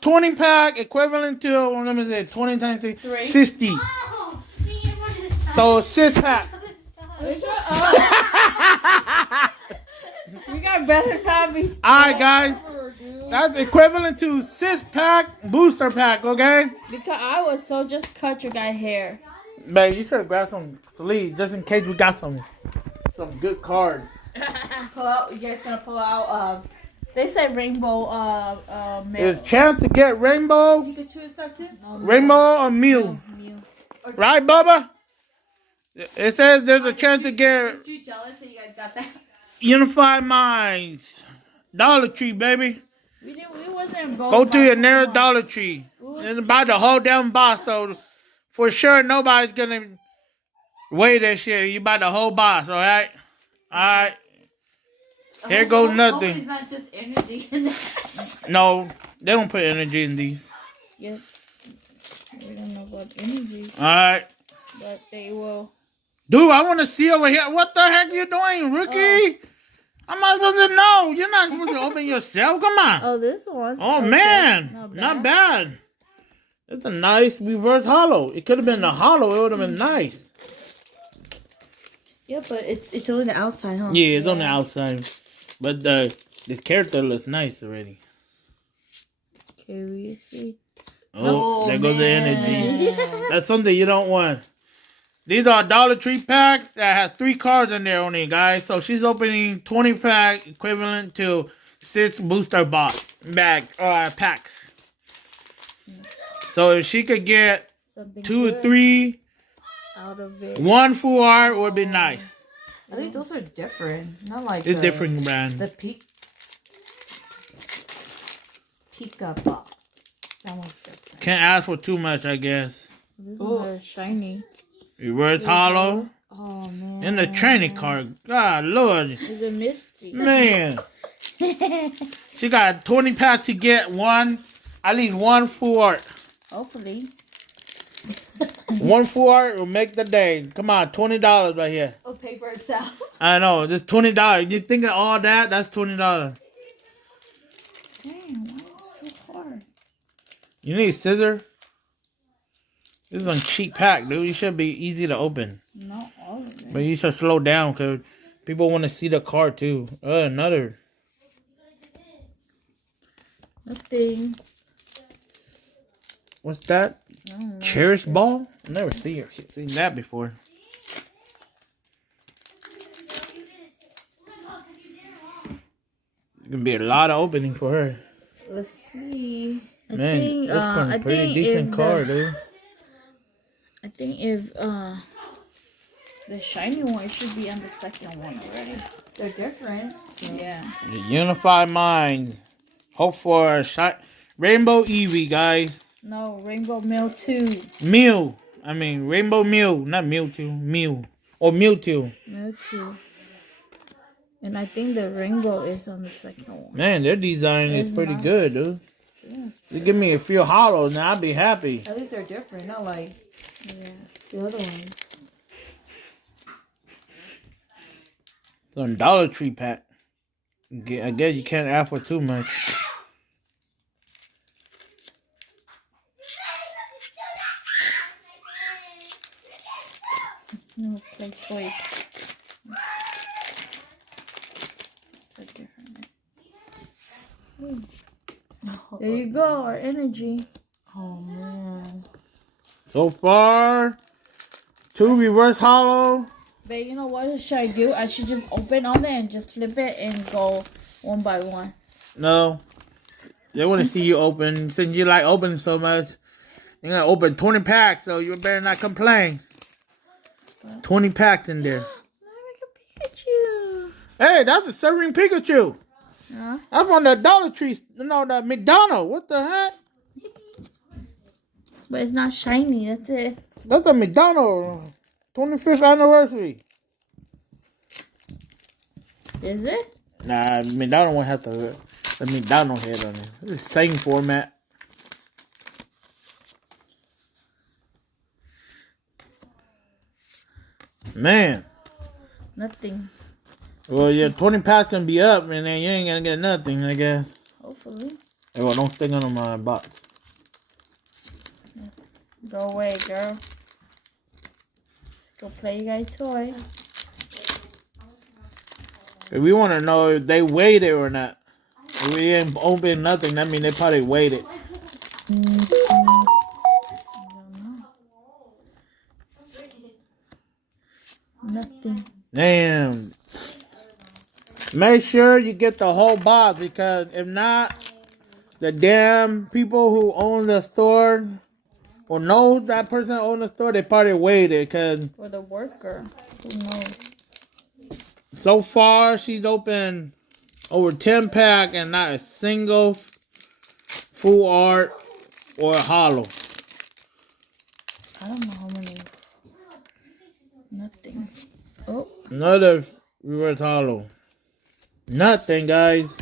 20 pack equivalent to, let me say, 20 times 3, 60. So 6 pack. You got better not be. Alright, guys. That's equivalent to 6 pack booster pack, okay? Because I was so just cut your guy hair. Babe, you should have grabbed some sleeves just in case we got some good cards. Pull out. You guys gonna pull out? They said rainbow. There's a chance to get rainbow. You could choose that too. No, Rainbow or Mew. Mew. Right, Bubba? It says there's a chance to get. I'm too jealous that you guys got that. Unified Minds. Dollar Tree, baby. We wasn't going. Go to your nearest Dollar Tree. It's about the whole damn box, so for sure nobody's gonna weigh that shit. You buy the whole box, alright? Alright. Here goes nothing. It's not just energy in there. No, they don't put energy in these. Yeah. We don't know what energy. Alright. But they will. Dude, I want to see over here. What the heck you doing, rookie? I'm not supposed to know. You're not supposed to open yourself. Come on. Oh, this one. Oh, okay. Man. Not bad. It's a nice reverse hollow. It could have been a hollow. It would have been nice. Yeah, but it's on the outside, huh? Yeah, it's on the outside. But this character looks nice already. Okay, we see. Oh, there goes the energy. That's something you don't want. These are Dollar Tree packs that has 3 cards in there only, guys. So she's opening 20 pack equivalent to 6 booster packs. So if she could get something 2 or 3 out of it, 1 full art would be nice. I think those are different. Not like it's different brand. The Pika box. That one's different. Can't ask for too much, I guess. This one is shiny. Reverse hollow. Oh man. And the training card. God Lord. It's a mystery. Man. She got 20 packs to get at least 1 full art. Hopefully. 1 full art will make the day. Come on, $20 right here. It'll pay for itself. I know, just $20. You think of all that? That's $20. Dang, why is it so hard? You need a scissor? This is a cheap pack, dude. You should be easy to open. Not all of it. But you should slow down because people want to see the card too. Another. Nothing. What's that? Cherish ball? I've never seen that before. It's gonna be a lot of opening for her. Let's see. Man, that's a pretty decent card, dude. I think if the shiny one should be on the second one already. They're different. So. Yeah. The Unified Minds. Hope for a Rainbow Eevee, guys. No, Rainbow Mewtwo. Mew. I mean, Rainbow Mew. Not Mewtwo. Mew. Or Mewtwo. Mewtwo. And I think the rainbow is on the second one. Man, their design is pretty good, dude. Yeah, you give me a few hollows, now I'll be happy. At least they're different, not like the other ones. It's on Dollar Tree pack. I guess you can't ask for too much. No, play. There you go, our energy. Oh man. So far, 2 reverse hollow. But you know what should I do? I should just open all that and just flip it and go one by one. No. They want to see you open. Since you like opening so much, you're going to open 20 packs, so you better not complain. 20 packs in there. Pikachu. Hey, that's a Severing Pikachu. Huh? That's on the Dollar Tree. No, the McDonald's. What the heck? But it's not shiny. That's it. That's a McDonald's 25th anniversary. Is it? Nah, McDonald's won't have the McDonald's head on it. It's the same format. Man. Nothing. Well, your 20 packs can be up, and then you ain't gonna get nothing, I guess. Hopefully. Hey, well, don't stick on my box. Go away, girl. Go play your guy toy. If we want to know if they waited or not. If we didn't open nothing, that means they probably waited. I don't know. Nothing. Damn. Make sure you get the whole box, because if not, the damn people who own the store or know that person owns the store, they probably waited. Because For the worker. Who knows? so far, she's opened over 10 pack and not a single full art or hollow. I don't know how many. Nothing. Oh. Another reverse hollow. Nothing, guys.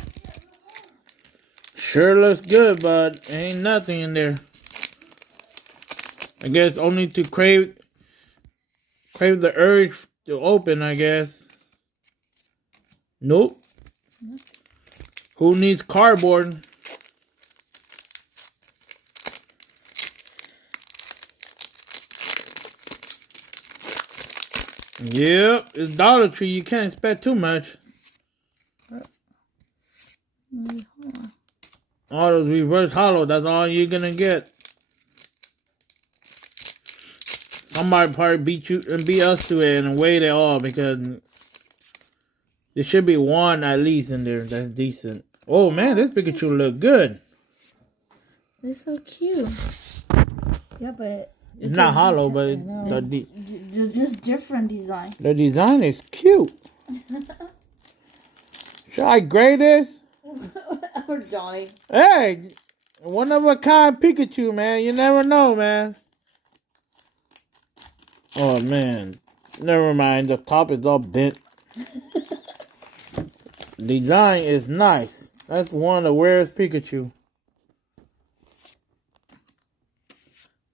Sure looks good, but ain't nothing in there. I guess only to crave the urge to open, I guess. Nope. Who needs cardboard? Yep, it's Dollar Tree. You can't expect too much. Maybe, hold on. All those reverse hollow, that's all you're gonna get. Somebody probably beat you and beat us to it and wait it all, because there should be one at least in there that's decent. Oh man, this Pikachu look good. They're so cute. Yeah, but It's not hollow, but they're just different design. the design is cute. Should I grade this? We're dying. Hey, one of a kind Pikachu, man. You never know, man. Oh man, never mind. The top is all bent. Design is nice. That's one of the rarest Pikachu.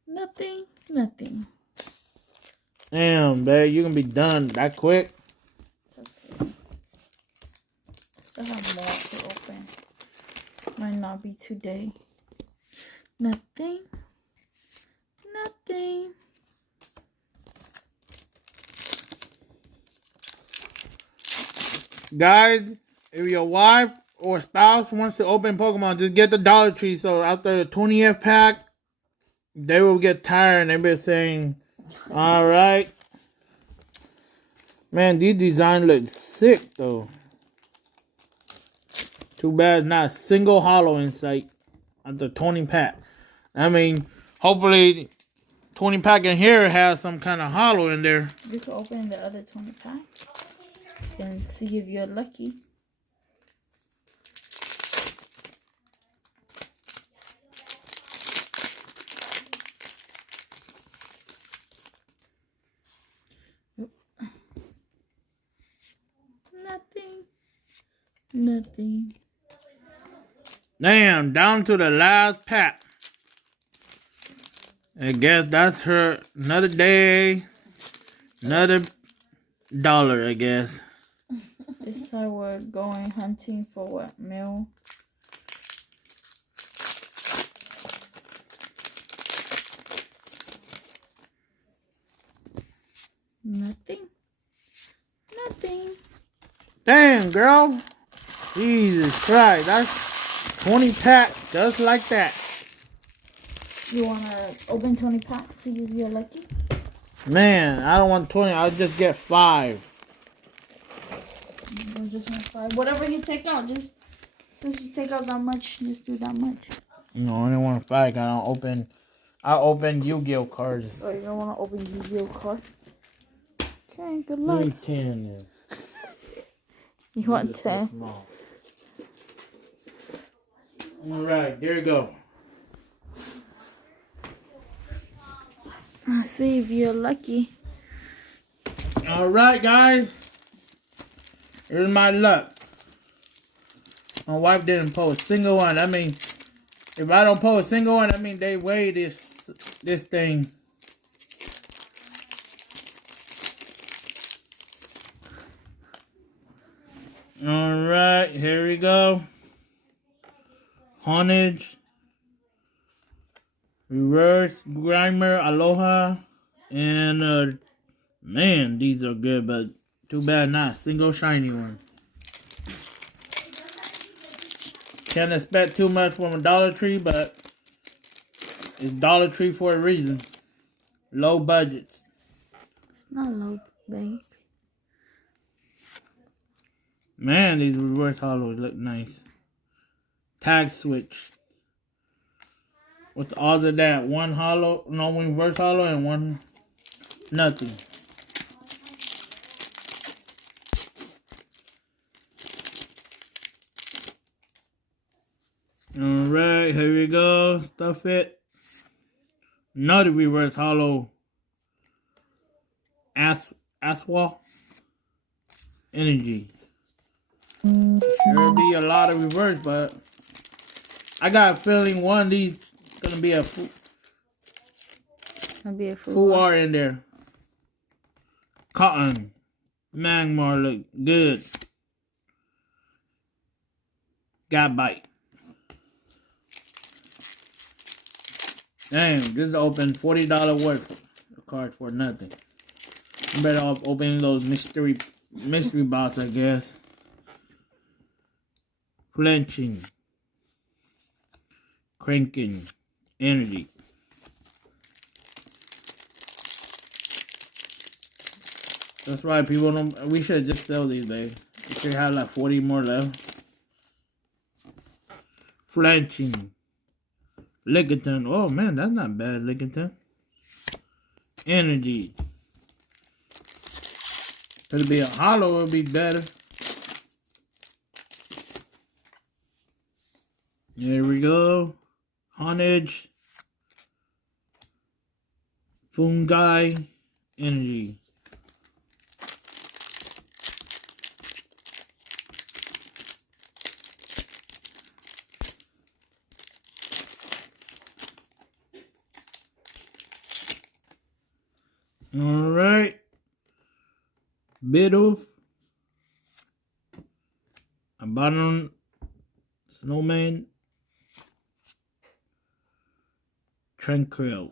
Nothing. Damn, babe, you gonna be done that quick? Okay. Still have more to open. Might not be today. Nothing. Guys, if your wife or spouse wants to open Pokemon, just get the Dollar Tree. So after the 20th pack, they will get tired and they'll be saying, all right. Man, these designs look sick, though. Too bad not a single hollow in sight after 20 pack. I mean, hopefully 20 pack in here has some kind of hollow in there. You can open the other 20 pack and see if you're lucky. Nothing. Damn, down to the last pack. I guess that's her. Another day, another dollar, I guess. This time we're going hunting for what? Mail? Nothing. Damn, girl. Jesus Christ. That's 20 packs just like that. You want to open 20 packs, see if you're lucky? Man, I don't want 20. I'll just get 5. You just want 5. Whatever you take out, just since you take out that much, just do that much. No, I only want 5. I'll open Yu-Gi-Oh cards. So you don't want to open Yu-Gi-Oh card? Okay, good Give luck. me 10 then. You want 10? Alright, there you go. Let's see if you're lucky. Alright, guys. Here's my luck. My wife didn't pull a single one. I mean, if I don't pull a single one, I mean they weigh this thing. Alright, here we go. Honage, Reverse, Grimer, Aloha, and man, these are good, but too bad not single shiny one. Can't expect too much from a Dollar Tree, but it's Dollar Tree for a reason. Low budgets. Not low bank. Man, these reverse hollows look nice. Tag switch. What's the odds of that? One hollow, no reverse hollow, and one nothing. Alright, here we go. Stuff it. Another reverse hollow. Aswell Energy. Sure be a lot of reverse, but I got a feeling one of these is gonna be a full R in there. Cotton. Magmar look good. Got bite. Damn, this opened $40 worth of cards for nothing. I'm better off opening those mystery box, I guess. Flinching. Cranking. Energy. That's right, people don't. We should just sell these, babe. We should have like 40 more left. Flinching. Lickitung. Oh man, that's not bad, Lickitung. Energy. If it'd be a hollow, it'd be better. There we go. Honage. Fungi. Energy. Alright. Bidoof. Abandon. Snowman. Tranquil.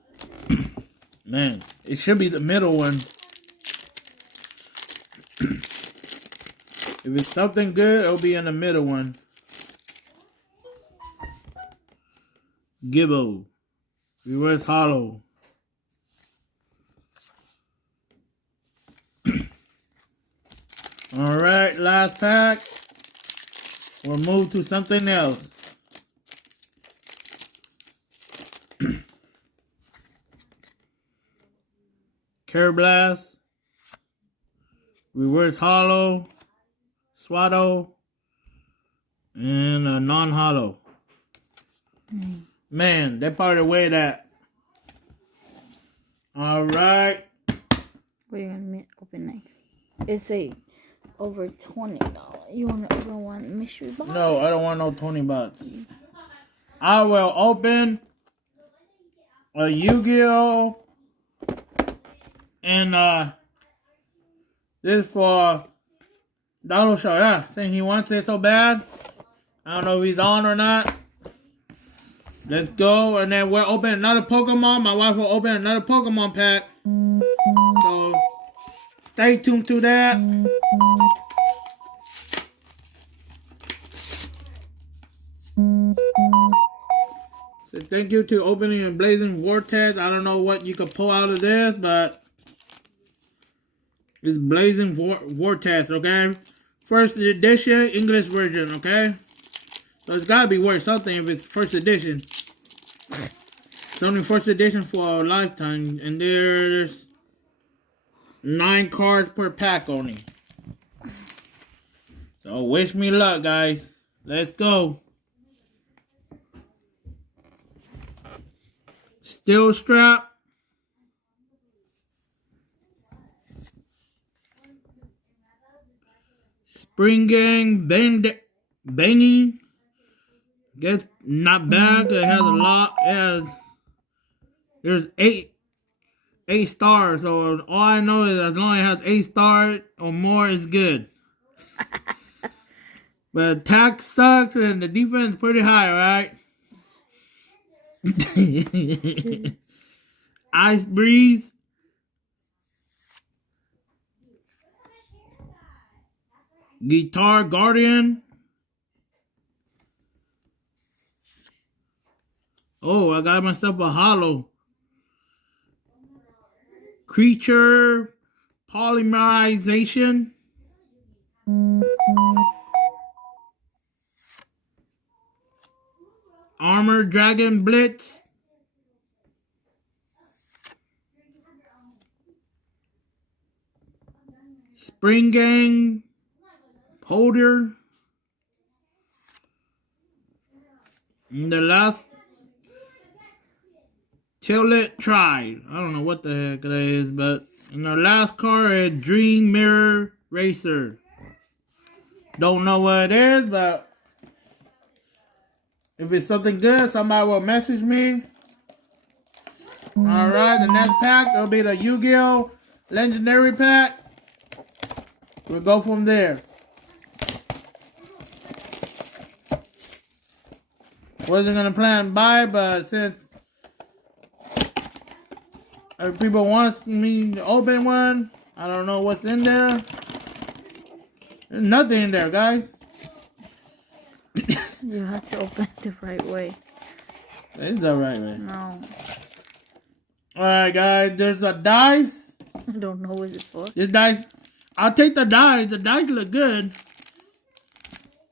Man, it should be the middle one. If it's something good, it'll be in the middle one. Gibbo. Reverse hollow. Alright, last pack. We'll move to something else. Blast, Reverse Hollow, Swatto, and a non-hollow. Man, they probably weigh that. Alright. What are you gonna open next? It's over $20. You wanna open one mystery box? No, I don't want no 20 bucks. I will open a Yugioh. And this for Donald Show. Yeah, saying he wants it so bad. I don't know if he's on or not. Let's go. And then we'll open another Pokemon. My wife will open another Pokemon pack. So stay tuned to that. So thank you to opening a Blazing Vortex. I don't know what you could pull out of this, but it's Blazing Vortex, okay? First edition, English version, okay? So it's gotta be worth something if it's first edition. It's only first edition for a lifetime, and there's 9 cards per pack only. So wish me luck, guys. Let's go. Steel strap. Spring Gang Banging. Guess not bad. It has a lot. There's 8 stars. So all I know is as long as it has 8 stars or more, it's good. But attack sucks and the defense is pretty high, right? Ice Breeze. Guitar Guardian. Oh, I got myself a holo. Creature Polymerization. Armor Dragon Blitz. Spring Gang Holder. And the last Till It Tried. I don't know what the heck that is, but and our last card is Dream Mirror Racer. Don't know what it is, but if it's something good, somebody will message me. Alright, the next pack will be the Yu-Gi-Oh! Legendary pack. We'll go from there. Wasn't gonna plan to buy, but since people want me to open one, I don't know what's in there. There's nothing in there, guys. You have to open it the right way. It's the right way. No. Alright, guys, there's a dice. I don't know what it's for. This dice, I'll take the dice. The dice look good.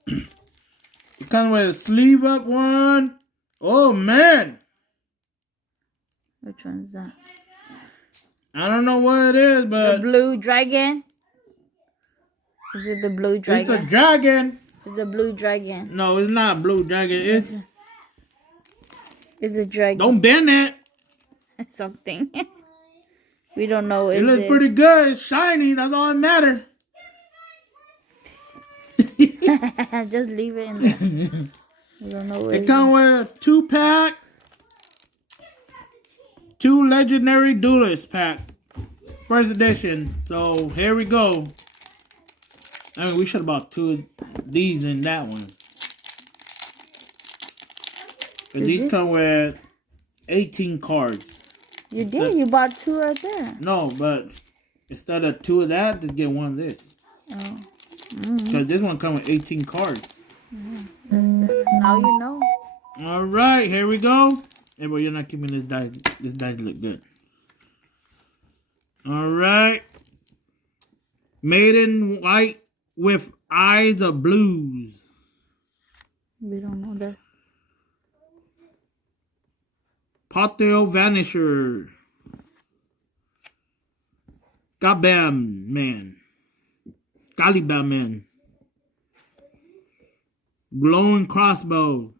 It comes with a sleeve up one. Oh, man. Which one's that? I don't know what it is, but... The blue dragon? Is it the blue dragon? It's a dragon. It's a blue dragon. No, it's not a blue dragon. It's a dragon. Don't bend it. Something. We don't know. It looks pretty good. It's shiny. That's all that matters. Just leave it in there. We don't know what it comes with a 2-pack. 2 Legendary Duelist pack. First edition. So, here we go. I mean, we should have bought 2 of these in that one. But these come with 18 cards. You did. You bought 2 right there. No, but instead of 2 of that, just get 1 of this. Oh. Because this one comes with 18 cards. Now you know. All right, here we go. Hey, boy, you're not keeping this dice. This dice look good. All right. Made in white with eyes of blues. We don't know that. Patio Vanisher. Gabam Man. Caliban Man. Glowing Crossbow.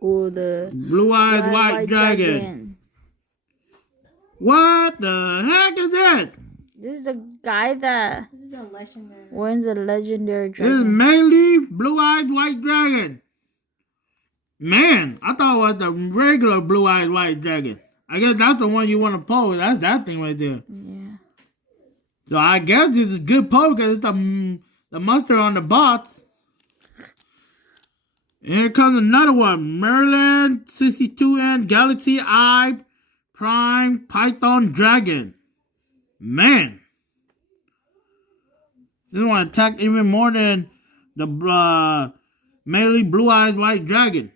Oh, the Blue Eyes White Dragon. What the heck is that? This is the guy that wins the legendary This is dragon. Mayleaf Blue Eyes White Dragon. Man, I thought it was the regular Blue Eyes White Dragon. I guess that's the one you want to pose. That's that thing right there. Yeah. So I guess this is a good pose because it's the monster on the box. And here comes another one. Maryland 62N Galaxy Eye Prime Python Dragon. Man. This one attacked even more than the Melee Blue Eyes White Dragon.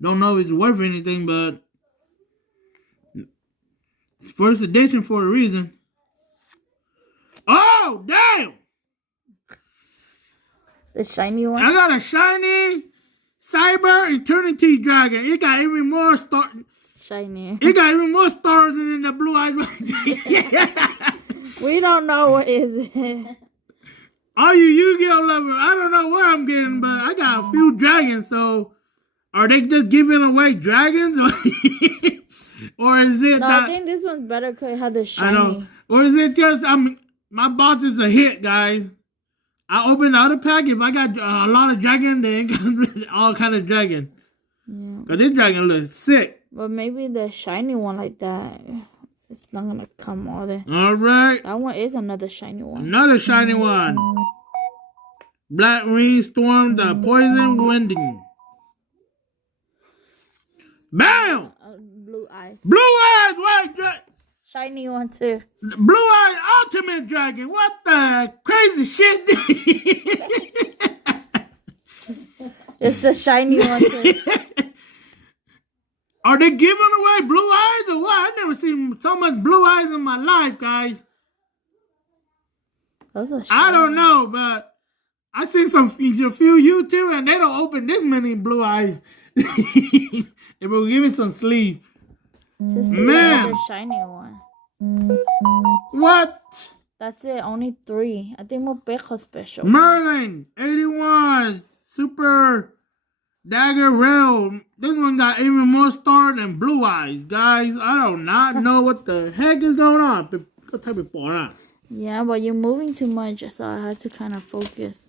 Don't know if it's worth anything, but it's first edition for a reason. Oh, damn! The shiny one? I got a shiny Cyber Eternity Dragon. It got even more Shiny. It got even more stars than the Blue Eyes White Dragon. We don't know what is it. All you Yu-Gi-Oh lovers, I don't know what I'm getting, but I got a few dragons, so are they just giving away dragons? Or is it No, that... I think this one's better because it had the shiny. I know. Or is it just, my box is a hit, guys. I opened the other pack. If I got a lot of dragon, then it comes with all kind of dragon. Yeah. Because this dragon looks sick. But maybe the shiny one like that, it's not going to come all there. All right. That one is another shiny one. Another shiny one. Black Rainstorm, the Poison Wending. Bam! Blue eye. Blue Eyes White Dragon. Shiny one too. Blue Eyes Ultimate Dragon. What the crazy shit? It's a shiny one too. Are they giving away blue eyes or what? I've never seen so much blue eyes in my life, guys. Those are shiny. I don't know, but I seen a few YouTube and they don't open this many blue eyes. They will give me some sleep. Man, the shiny one. What? That's it. Only 3. I think more Beco special. Merlin 81 Super Dagger Rail. This one got even more star than blue eyes, guys. I do not know what the heck is going on. Yeah, but you're moving too much, so I had to kind of focus.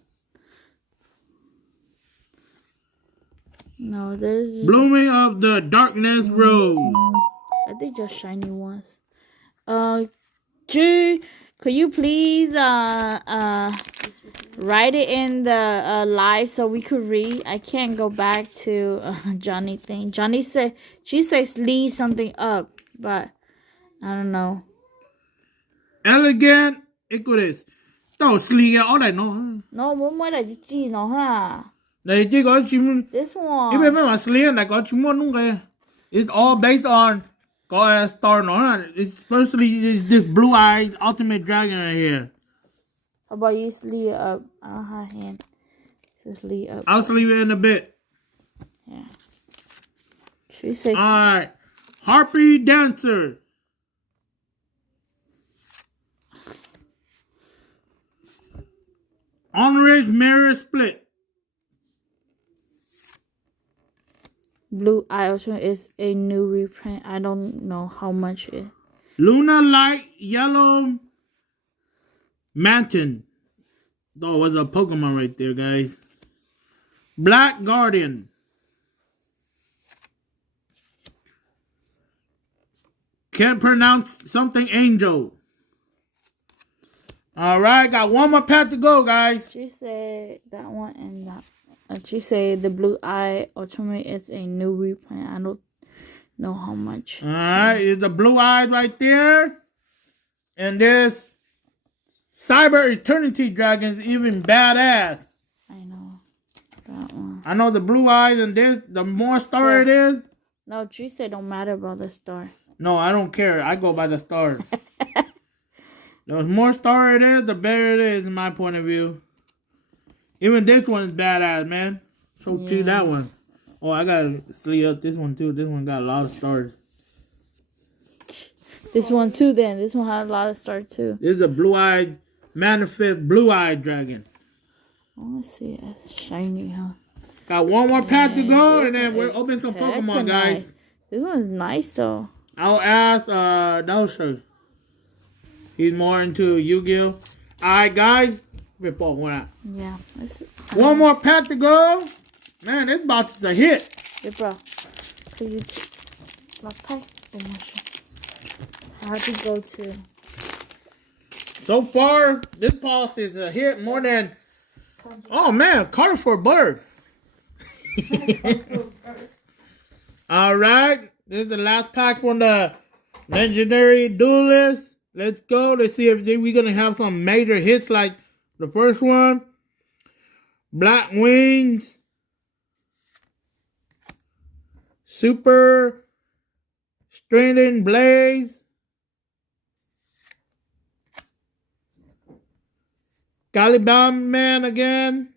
No, there's Blooming of the Darkness Rose. I think just shiny ones. G, could you please write it in the live so we could read? I can't go back to Johnny thing. Johnny said she says leave something up, but I don't know. Elegant Icarus. Tao sleep all I know. No, one more that you know, huh? Này chỉ có chim. This one. Cái bên mà sleep này có chim luôn kìa. It's all based on có a star nó. It's supposedly it's this blue eyed ultimate dragon right here. How about you sleeve it up? I don't have a hand. So sleeve up. I'll sleeve it in a bit. Yeah. She says. Alright. Harpy Dancer. Orange Mirror Split. Blue Eye Ocean is a new reprint. I don't know how much it. Luna Light Yellow Mountain. Oh, it was a Pokemon right there, guys. Black Guardian. Can't pronounce something angel. All right, got one more pack to go, guys. She said that one and that. She said the Blue Eye Ultimate is a new reprint. I don't know how much. All right, it's the blue eyes right there. And this Cyber Eternity Dragon is even badass. I know that one. I know the blue eyes and this, the more star it is. No, she said don't matter about the star. No, I don't care. I go by the stars. The more star it is, the better it is in my point of view. Even this one is badass, man. So to that one. Oh, I gotta sleeve up this one too. This one got a lot of stars. This one too then. This one had a lot of stars too. This is a blue-eyed, manifest blue-eyed dragon. I want to see it as shiny, huh? Got one more pack to go and then we'll open some Pokemon, guys. Nice. This one's nice though. I'll ask Dosha. He's more into Yu-Gi-Oh. Alright, guys. Yeah. One more pack to go. Man, this box is a hit. Yeah, bro. Please. I have to go to. So far, this box is a hit more than. Oh man, colorful bird. All right, this is the last pack from the Legendary Duelist. Let's go. Let's see if we're gonna have some major hits like the first one. Black Wings. Super Stranding Blaze. Caliban Man again.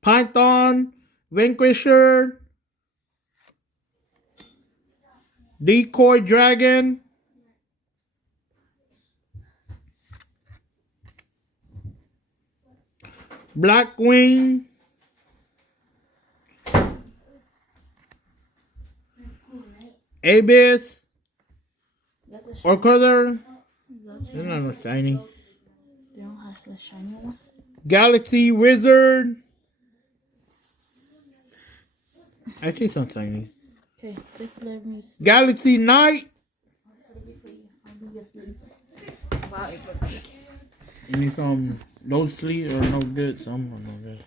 Python Vanquisher. Decoy Dragon. Blackwing. Abyss. Or color. They're not no shiny. They don't have the shiny one. Galaxy Wizard. Actually, some shiny. Okay, just let me see. Galaxy Knight. Wow, You need some no sleep or no good. Some no good.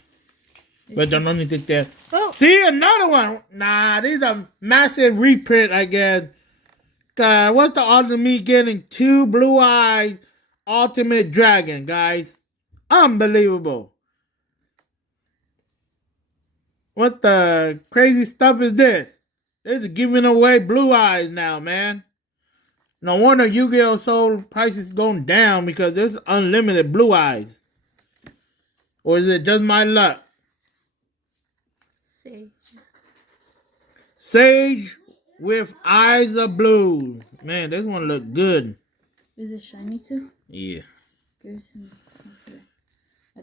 But don't need to take that. Oh. See, another one. Nah, these are massive reprint, I guess. God, what's the odds of me getting 2 Blue Eyes Ultimate Dragon, guys? Unbelievable. What the crazy stuff is this? This is giving away Blue Eyes now, man. No wonder Yu-Gi-Oh! Soul price is going down because there's unlimited Blue Eyes. Or is it just my luck? Sage with eyes of blue. Man, this one look good. Is it shiny too? Yeah. I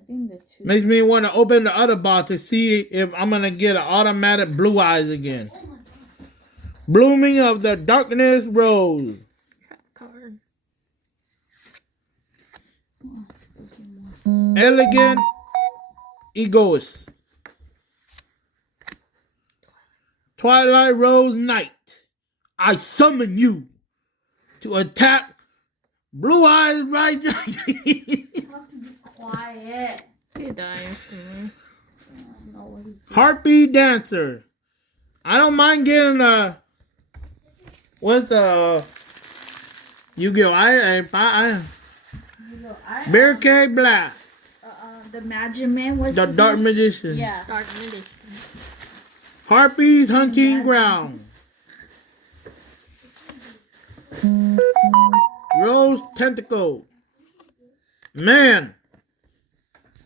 think the two. Makes me want to open the other box to see if I'm going to get an automatic Blue Eyes again. Blooming of the Darkness Rose. Card. Elegant Egoist. Twilight Rose Knight. I summon you to attack Blue Eyes right Quiet. He dying. Harpy Dancer. I don't mind getting a what's the Yu-Gi-Oh! Barricade Blast. The Magic Man was The Dark Magician. Yeah. Dark Magician. Harpy's Hunting Ground. Rose Tentacle. Man.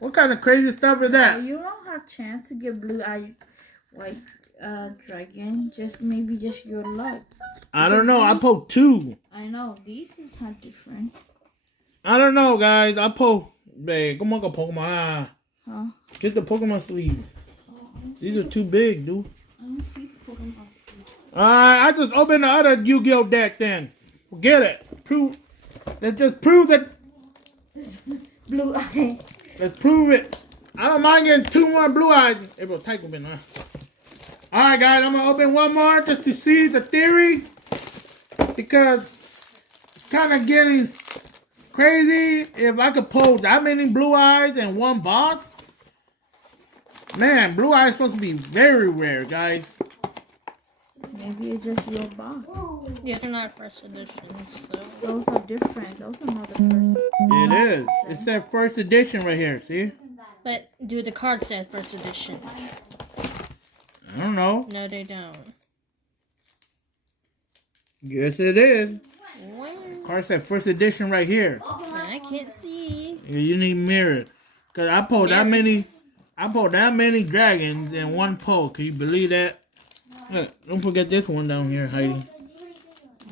What kind of crazy stuff is that? You don't have chance to get Blue Eye White Dragon. Maybe just your luck. I don't know. I pulled 2. I know. These are different. I don't know, guys. I pulled. Babe, come on, go Pokemon. Huh? Get the Pokemon sleeves. These are too big, dude. I don't see Pokemon. Alright, I just opened the other Yu-Gi-Oh! Deck then. Forget it. Let's just prove that. Blue Eye. Let's prove it. I don't mind getting 2 more Blue Eyes. Alright, guys, I'm going to open one more just to see the theory. Because it's kind of getting crazy if I could pull that many Blue Eyes in one box. Man, Blue Eyes is supposed to be very rare, guys. Maybe it's just your box. Yeah, they're not first edition, so. Those are different. Those are not the first. It is. It's that first edition right here, see? But do the cards say first edition? I don't know. No, they don't. Yes, it is. Where? Card said first edition right here. I can't see. You need mirrored. Cause I pulled that many dragons in one pull. Can you believe that? Look, don't forget this one down here, Heidi.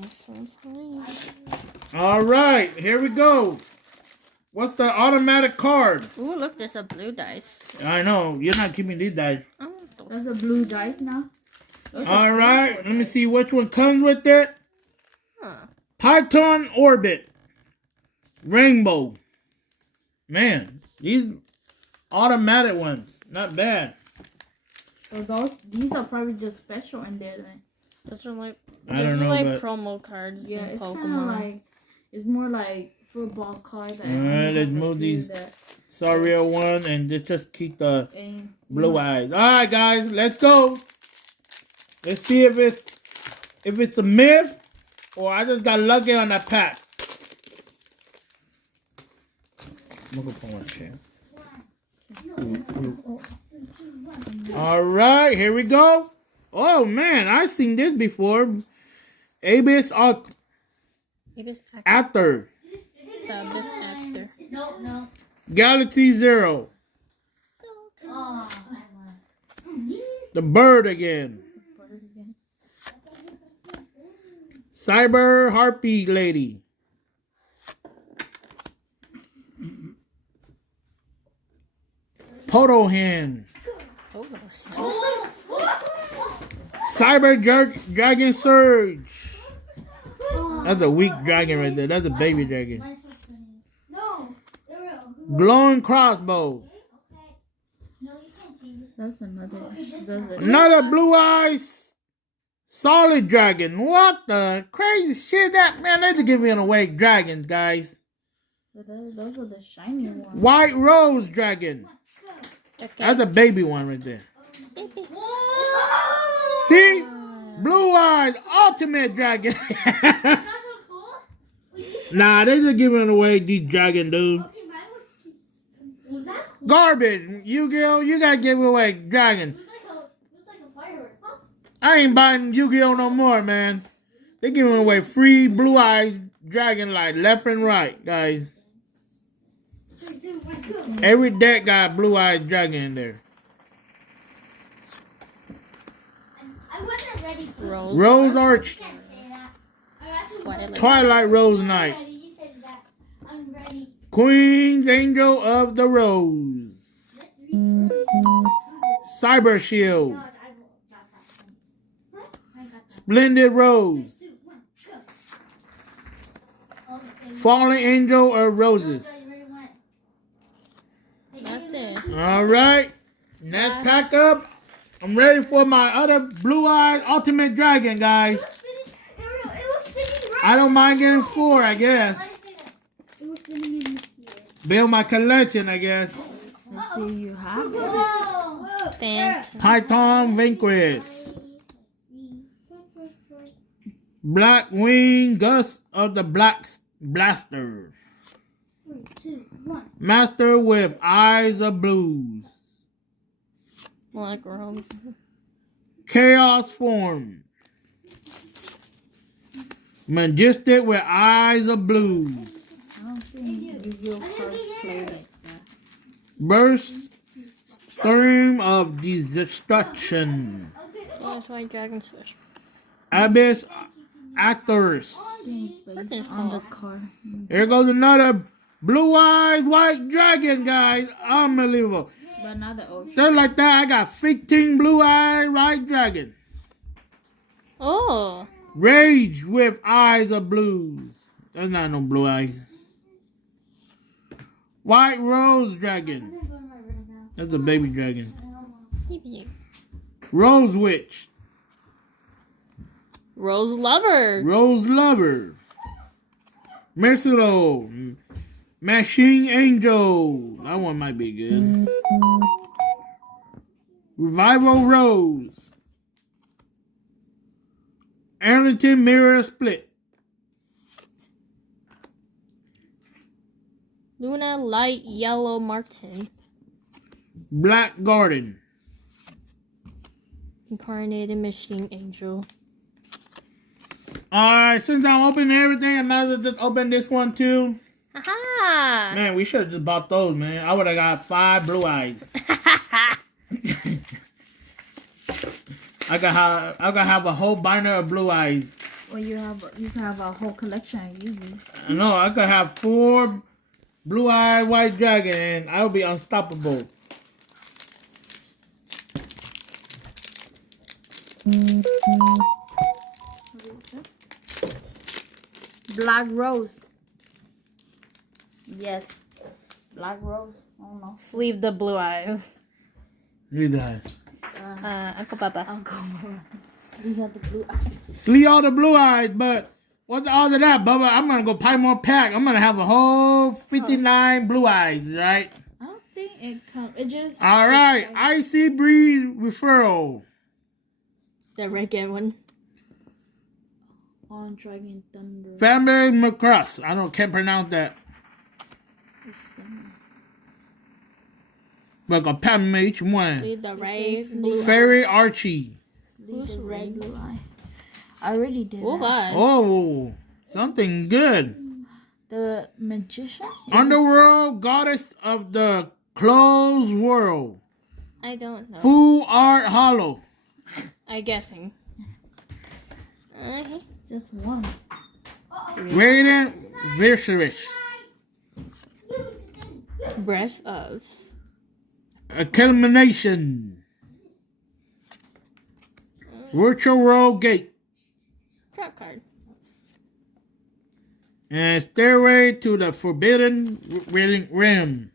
This one's nice. All right, here we go. What's the automatic card? Ooh, look, there's a blue dice. I know you're not keeping these dice. Oh, That's the blue dice now. All right, let me see which one comes with it. huh. Python Orbit. Rainbow. Man, these automatic ones, not bad. So these are probably just special in there then. Those are like, I don't know, but promo cards Yeah, in it's kind Pokemon. of like, it's more like football cards. Alright, let's move these Saria one and just keep the Blue Eyes. Alright, guys, let's go. Let's see if it's a myth or I just got lucky on that pack. I'm gonna put one chair. Alright, here we go. Oh man, I've seen this before. Abyss Actor. The Abyss Actor. No. Galaxy Zero. The bird again. Cyber Harpy Lady. Poto Hand. Cyber Dragon Surge. That's a weak dragon right there. That's a baby dragon. Glowing Crossbow. That's another one. Another Blue Eyes Solid Dragon. What the crazy shit that man? They're giving away dragons, guys. But those are the shiny ones. White Rose Dragon. That's a baby one right there. See? Blue Eyes Ultimate Dragon. Nah, they just giving away these dragon, dude. Garbage. Yu-Gi-Oh, you gotta give away dragon. I ain't buying Yu-Gi-Oh no more, man. They giving away free Blue Eyes Dragon like left and right, guys. Every deck got Blue Eyes Dragon in there. Rose Arch. Twilight Rose Knight. Queen's Angel of the Rose. Cyber Shield. Splendid Rose. Fallen Angel of Roses. That's it. Alright. Next pack up. I'm ready for my other Blue Eyes Ultimate Dragon, guys. I don't mind getting 4, I guess. Build my collection, I guess. Let's see, you have it. Fantastic. Python Vanquish. Black Wing Gust of the Black Blaster. Master with Eyes of Blues. Black Rose. Chaos Form. Majestic with Eyes of Blues. I don't think Yu-Gi-Oh cards played it. Burst Stream of Destruction. Oh, that's why Dragon Switch. Abyss Actors. Based on the card. Here goes another Blue Eyes White Dragon, guys. Unbelievable. But not the old. Just like that, I got 15 Blue Eyes White Dragon. Oh. Rage with Eyes of Blues. That's not no blue eyes. White Rose Dragon. That's a baby dragon. Rose Witch. Rose Lover. Rose Lover. Mercilo. Machine Angel. That one might be good. Revival Rose. Arlington Mirror Split. Luna Light Yellow Martin. Black Garden. Incarnated Machine Angel. Alright, since I'm opening everything, I might as well just open this one too. Aha! Man, we should have just bought those, man. I would have got 5 blue eyes. I could have a whole binder of blue eyes. Well, you can have a whole collection easy. I know, I could have 4 blue eye white dragon and I would be unstoppable. Black Rose. Yes. Black Rose. I don't know. Sleeve the blue eyes. Look at that. Uncle Papa. Uncle. These are the blue eyes. Sleeve all the blue eyes, but what's the odds of that, Bubba? I'm going to go buy more pack. I'm going to have a whole 59 blue eyes, right? I don't think it comes. It just. All right. Icy Breeze Referral. The regular one. On Dragon Thunder. Family Macross. Can't pronounce that. But a pattern each one. Sleeve the right blue eye. Fairy Archie. Who's red blue eye? I already did Oh, that. God. Oh, something good. The Magician? Underworld Goddess of the Closed World. I don't know. Full Art Hollow. I'm guessing. Just one. Radiant Viscerous. Breath of. Accumulation. Virtual World Gate. Trap card. And Stairway to the Forbidden Realm.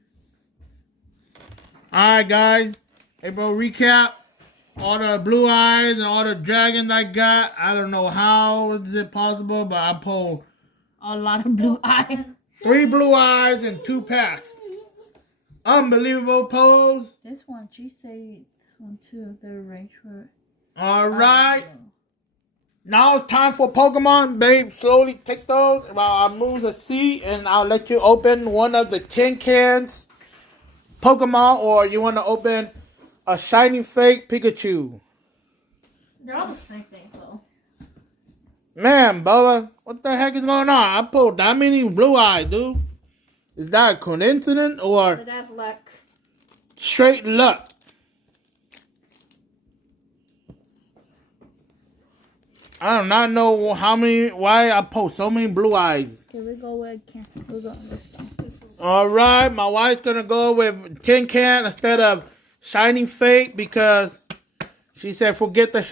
Alright, guys. Hey, bro, recap. All the blue eyes and all the dragons I got. I don't know how is it possible, but I pulled A lot of blue eye. 3 blue eyes and 2 packs. Unbelievable pose. This one, she say this one too. The arrange for. All right. Now it's time for Pokemon. Babe, slowly take those while I move the seat and I'll let you open one of the tin cans Pokemon, or you want to open a shiny fake Pikachu. They're all the same thing, though. Man, Bubba, what the heck is going on? I pulled that many blue eyes, dude. Is that a coincidence or But that's luck. straight luck? I do not know why I pulled so many blue eyes. Okay, we go where can. We go this can. All right, my wife's gonna go with tin can instead of shiny fake because she said forget the